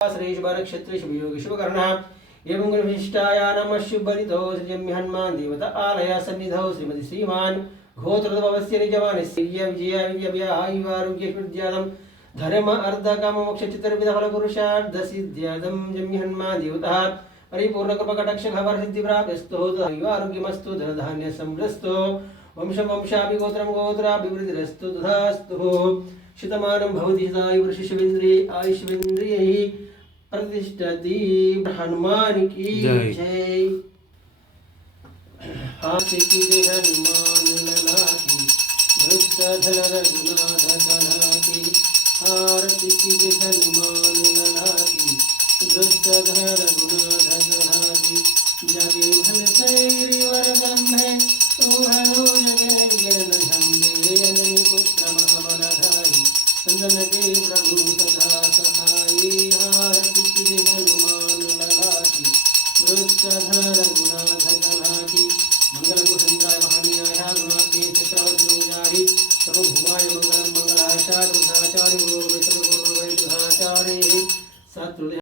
श्रेष्ठ नक्षत्र शुभ योग शुभ कर्ण एवं विशिष्टाया नमः शुभदितो श्री हनुमान देवता आलय सन्निधौ श्रीमती श्रीमान घोत्रवस्य निजवान श्रीय विजय विजय आयुवारोग्य विद्यालम धर्म अर्ध काम मोक्ष चतुर्विध फल पुरुषार्थ सिद्ध्यदम जम्य हनुमान देवता परिपूर्ण कृपा कटाक्ष खबर सिद्धि प्राप्तस्तु आरोग्यमस्तु धन धान्य समृद्धस्तु वंश वंशाभिगोत्रम गोत्राभिवृद्धिरस्तु तथास्तु शतमानं भवति सदायु वर्षेन्द्रिये आयुष्येन्द्रिये प्रतिष्ठति हनुमान की जय। हाथी की जय हनुमान लला की धृष्टधर रघुनाथ कला की आरती की जय हनुमान लला की धृष्टधर रघुनाथ कला की जगे भल सैरी वरदम है तो हरो जगे जन झंडे अंजनी पुत्र महाबलधारी चंदन के प्रभु तथा सहाई आरती की जय हनुमान लला की धृष्टधर रघुनाथ कला की मंगलम कुसुंद्राय महानीयाय गुणात्मे चक्रवर्ती सर्वभूमाय मंगलम मंगलाचार्य